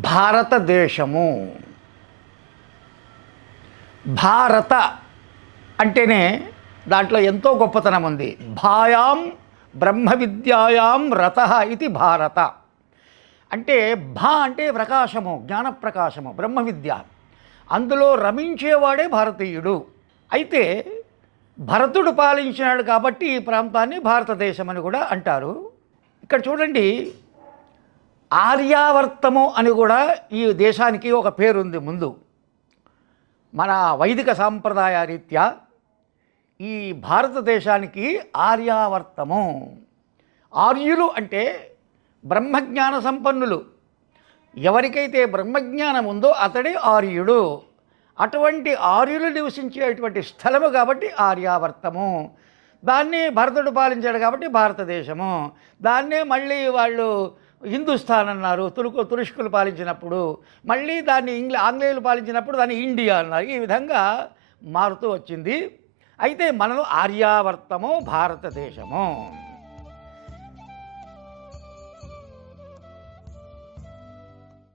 భారతదేశము. భారత అంటేనే దాంట్లో ఎంతో గొప్పతనం ఉంది. భాయాం బ్రహ్మ విద్యాయాం రతః ఇది భారత. అంటే భా అంటే ప్రకాశము, జ్ఞానప్రకాశము, బ్రహ్మ విద్య. అందులో రమించేవాడే భారతీయుడు. అయితే భరతుడు పాలించినాడు కాబట్టి ఈ ప్రాంతాన్ని భారతదేశం అని కూడా అంటారు. ఇక్కడ చూడండి, ఆర్యావర్తము అని కూడా ఈ దేశానికి ఒక పేరుంది. ముందు మన వైదిక సాంప్రదాయ రీత్యా ఈ భారతదేశానికి ఆర్యావర్తము. ఆర్యులు అంటే బ్రహ్మజ్ఞాన సంపన్నులు. ఎవరికైతే బ్రహ్మజ్ఞానం ఉందో అతడే ఆర్యుడు. అటువంటి ఆర్యులు నివసించేటువంటి స్థలము కాబట్టి ఆర్యావర్తము. దాన్ని భరతుడు పాలించాడు కాబట్టి భారతదేశము. దాన్నే మళ్ళీ వాళ్ళు హిందుస్థాన్ అన్నారు తురుష్కులు పాలించినప్పుడు. మళ్ళీ దాన్ని ఆంగ్లేయులు పాలించినప్పుడు దాన్ని ఇండియా అన్నారు. ఈ విధంగా మారుతూ వచ్చింది. అయితే మనలో ఆర్యావర్తము భారతదేశము.